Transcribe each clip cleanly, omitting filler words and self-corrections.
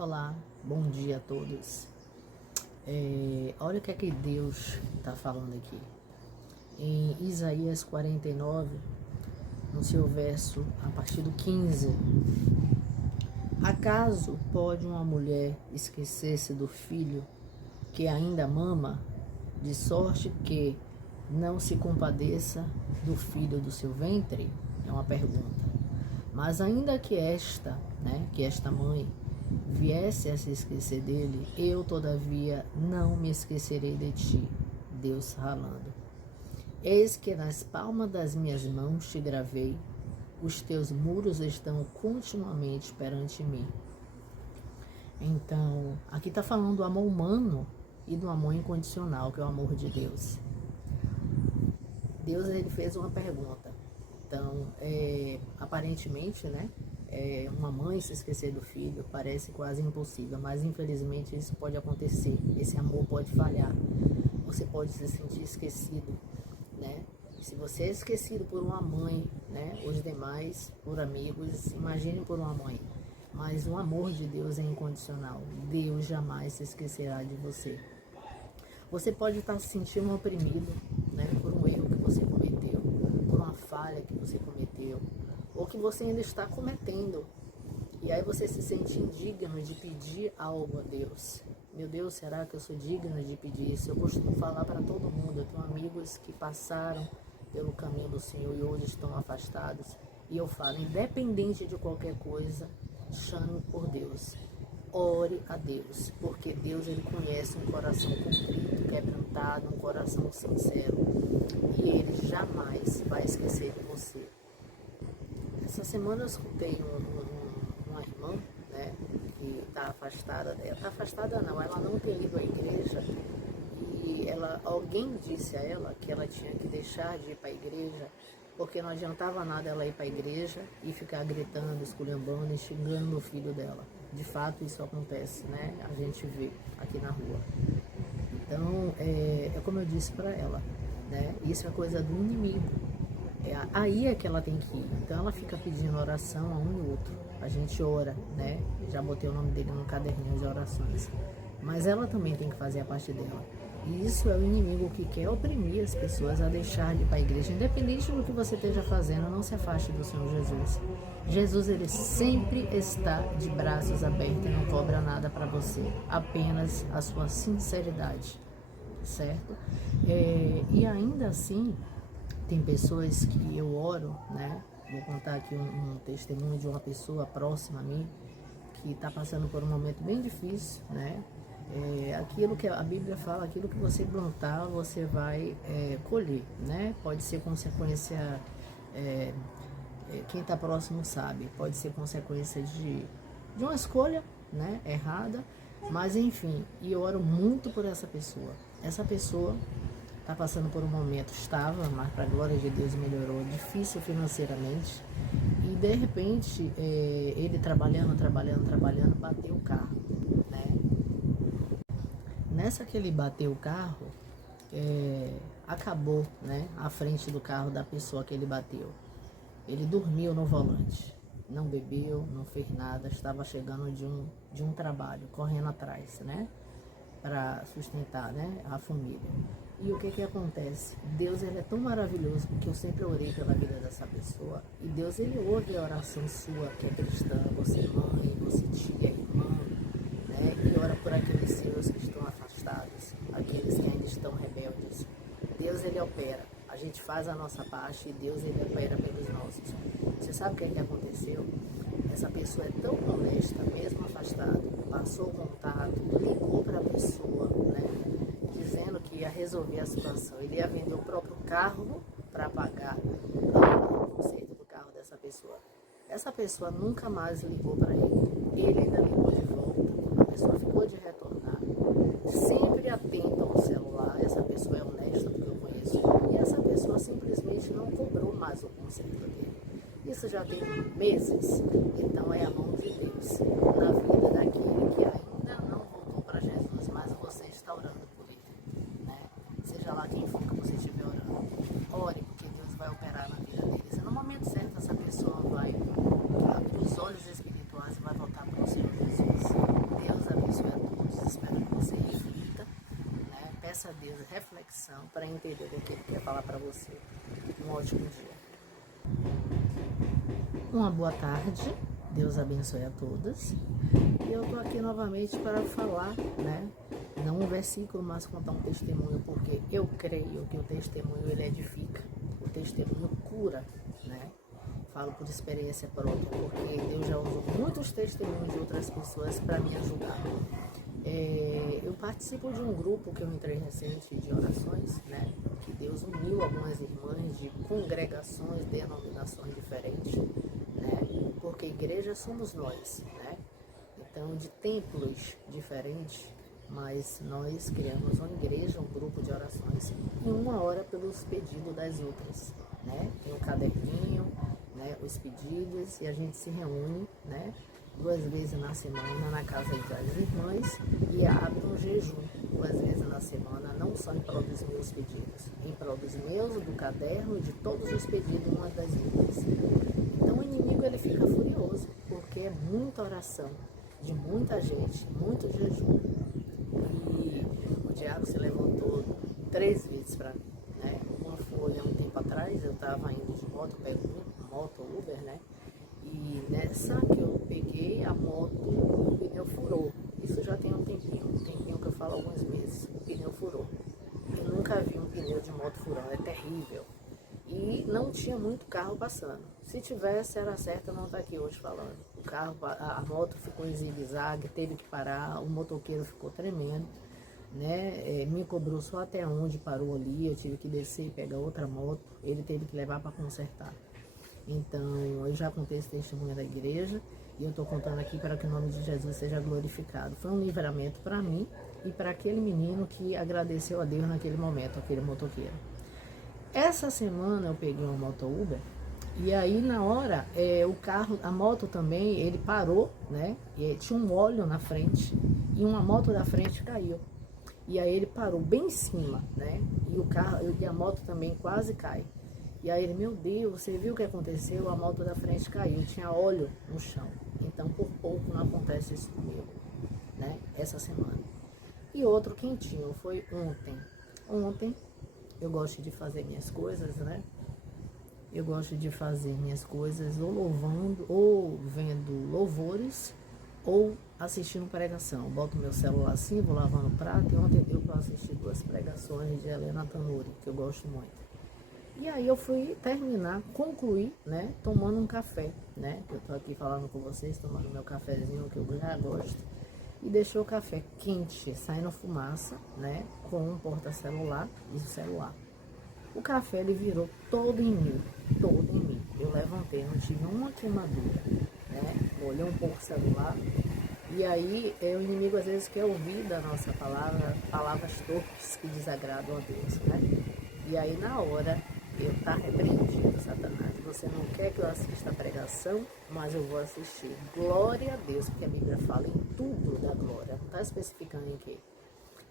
Olá, bom dia a todos. Olha o que é que Deus está falando aqui. Em Isaías 49, no seu verso, a partir do 15. Acaso pode uma mulher esquecer-se do filho que ainda mama, de sorte que não se compadeça do filho do seu ventre? É uma pergunta. Mas ainda que esta mãe viesse a se esquecer dele, eu todavia não me esquecerei de ti, Deus falando. Eis que nas palmas das minhas mãos te gravei, os teus muros estão continuamente perante mim. Então, aqui está falando do amor humano e do amor incondicional, que é o amor de Deus. Deus, ele fez uma pergunta. Então, aparentemente, uma mãe se esquecer do filho parece quase impossível, mas infelizmente isso pode acontecer. Esse amor pode falhar. Você pode se sentir esquecido, né? Se você é esquecido por uma mãe, os demais por amigos, imagine por uma mãe. Mas o amor de Deus é incondicional. Deus jamais se esquecerá de você. Você pode estar se sentindo oprimido, por um erro que você cometeu, por uma falha que você cometeu, ou que você ainda está cometendo. E aí você se sente indigno de pedir algo a Deus. Meu Deus, será que eu sou digno de pedir isso? Eu costumo falar para todo mundo. Eu tenho amigos que passaram pelo caminho do Senhor e hoje estão afastados. E eu falo, independente de qualquer coisa, chame por Deus. Ore a Deus, porque Deus, ele conhece um coração contrito, quebrantado, um coração sincero. E ele jamais vai esquecer de você. Essa semana eu escutei uma irmã, que está afastada dela. Está afastada não, ela não tem ido à igreja. E alguém disse a ela que ela tinha que deixar de ir para a igreja, porque não adiantava nada ela ir para a igreja e ficar gritando, esculhambando e xingando o filho dela. De fato, isso acontece, a gente vê aqui na rua. Então, é como eu disse para ela, isso é coisa do inimigo. Aí é que ela tem que ir. Então, ela fica pedindo oração a um e outro. A gente ora, Já botei o nome dele no caderninho de orações. Mas ela também tem que fazer a parte dela. E isso é o inimigo que quer oprimir as pessoas a deixar de ir para a igreja. Independente do que você esteja fazendo, não se afaste do Senhor Jesus. Jesus, ele sempre está de braços abertos e não cobra nada para você. Apenas a sua sinceridade, certo? E ainda assim, tem pessoas que eu oro, Vou contar aqui um testemunho de uma pessoa próxima a mim, que está passando por um momento bem difícil, aquilo que a Bíblia fala, aquilo que você plantar, você vai colher, Pode ser consequência, quem está próximo sabe, pode ser consequência de uma escolha, errada, mas enfim, e eu oro muito por essa pessoa. Essa pessoa está passando por um momento, mas para a glória de Deus melhorou, difícil financeiramente, e de repente, ele trabalhando, bateu o carro, Nessa que ele bateu o carro, acabou, a frente do carro da pessoa que ele bateu. Ele dormiu no volante, não bebeu, não fez nada, estava chegando de um trabalho, correndo atrás, para sustentar, a família. E o que acontece? Deus, ele é tão maravilhoso, porque eu sempre orei pela vida dessa pessoa, e Deus, ele ouve a oração sua, que é cristã, você mãe, você tia, irmã, e ora por aqueles seus que estão afastados, aqueles que ainda estão rebeldes. Deus, ele opera. A gente faz a nossa parte e Deus, ele opera pelos nossos. Você sabe o que aconteceu? Essa pessoa é tão honesta, mesmo afastada, passou o contato, ligou para a pessoa, dizendo que ia resolver a situação. Ele ia vender o próprio carro para pagar o conserto do carro dessa pessoa. Essa pessoa nunca mais ligou para ele. Ele ainda ligou de volta. A pessoa ficou de retornar. Sempre atenta ao celular. Essa pessoa é honesta, porque eu conheço. E essa pessoa simplesmente não cobrou mais o conserto dele. Isso já tem meses. Então é a mão de Deus na vida daquele que ainda não voltou para Jesus, mas você está orando por ele. Seja lá quem for que você estiver orando. Ore, porque Deus vai operar na vida deles. E no momento certo, essa pessoa vai abrir os olhos espirituais e vai voltar para o Senhor Jesus. reflexão para entender o que ele quer falar para você. Um ótimo dia. Uma boa tarde. Deus abençoe a todas. E eu estou aqui novamente para falar, né? Não um versículo, mas contar um testemunho, porque eu creio que o testemunho ele edifica, o testemunho cura, né? Falo por experiência própria, porque Deus já usou muitos testemunhos de outras pessoas para me ajudar. Eu participo de um grupo que eu entrei recente de orações, né? Que Deus uniu algumas irmãs de congregações, denominações diferentes, né? Porque igreja somos nós, né? Então, de templos diferentes, mas nós criamos uma igreja, um grupo de orações, e uma hora pelos pedidos das outras, né? Tem um caderninho, né? Os pedidos, e a gente se reúne, né? 2 vezes na semana na casa das irmãs e abre um jejum 2 vezes na semana, não só em prol dos meus pedidos, em prol dos meus, do caderno e de todos os pedidos umas das outras. Então o inimigo ele fica furioso, porque é muita oração de muita gente, muito jejum. E o diabo se levantou 3 vezes para mim, né? Uma foi há um tempo atrás, eu estava indo de moto, pego moto, Uber, né? E nessa que eu peguei a moto, o pneu furou. Isso já tem um tempinho que eu falo, alguns meses. O pneu furou. Eu nunca vi um pneu de moto furando, é terrível. E não tinha muito carro passando. Se tivesse, era certo eu não estar aqui hoje falando. O carro, a moto ficou em zigue-zague, teve que parar, o motoqueiro ficou tremendo, né? Me cobrou só até onde parou ali, eu tive que descer e pegar outra moto, ele teve que levar para consertar. Então, eu já contei esse testemunho da igreja e eu estou contando aqui para que o nome de Jesus seja glorificado. Foi um livramento para mim e para aquele menino que agradeceu a Deus naquele momento, aquele motoqueiro. Essa semana eu peguei uma moto Uber e aí na hora o carro, a moto também, ele parou, né? E tinha um óleo na frente e uma moto da frente caiu. E aí ele parou bem em cima, né? E o carro e a moto também quase cai. E aí ele, meu Deus, você viu o que aconteceu? A moto da frente caiu, tinha óleo no chão. Então, por pouco não acontece isso comigo, né? Essa semana. E outro quentinho foi ontem. Ontem, eu gosto de fazer minhas coisas, né? Eu gosto de fazer minhas coisas ou louvando, ou vendo louvores, ou assistindo pregação. Eu boto meu celular assim, vou lavando prato. E ontem deu para assistir 2 pregações de Helena Tanuri, que eu gosto muito. E aí eu fui concluir, né, tomando um café, né, que eu tô aqui falando com vocês, tomando meu cafezinho que eu já gosto, e deixou o café quente, saindo fumaça, né, com um porta-celular e o celular. O café, ele virou todo em mim, eu levantei, não tive uma queimadura, né, olhei um pouco o celular, e aí o inimigo às vezes quer ouvir da nossa palavra, palavras torpes que desagradam a Deus, né, e aí na hora, eu tá repreendido, Satanás. Você não quer que eu assista a pregação, mas eu vou assistir. Glória a Deus, porque a Bíblia fala em tudo da glória. Não está especificando em quê.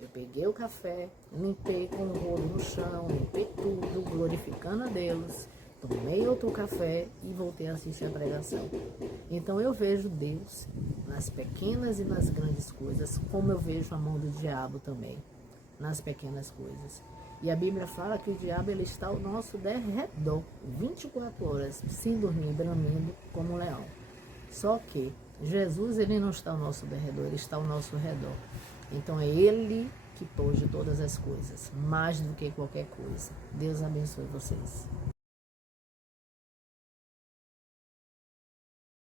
Eu peguei o café, limpei com o rolo no chão, limpei tudo, glorificando a Deus. Tomei outro café e voltei a assistir a pregação. Então eu vejo Deus nas pequenas e nas grandes coisas, como eu vejo a mão do diabo também, nas pequenas coisas. E a Bíblia fala que o diabo ele está ao nosso derredor, 24 horas, sem dormir, bramindo como um leão. Só que Jesus ele não está ao nosso derredor, ele está ao nosso redor. Então é ele que pode todas as coisas, mais do que qualquer coisa. Deus abençoe vocês.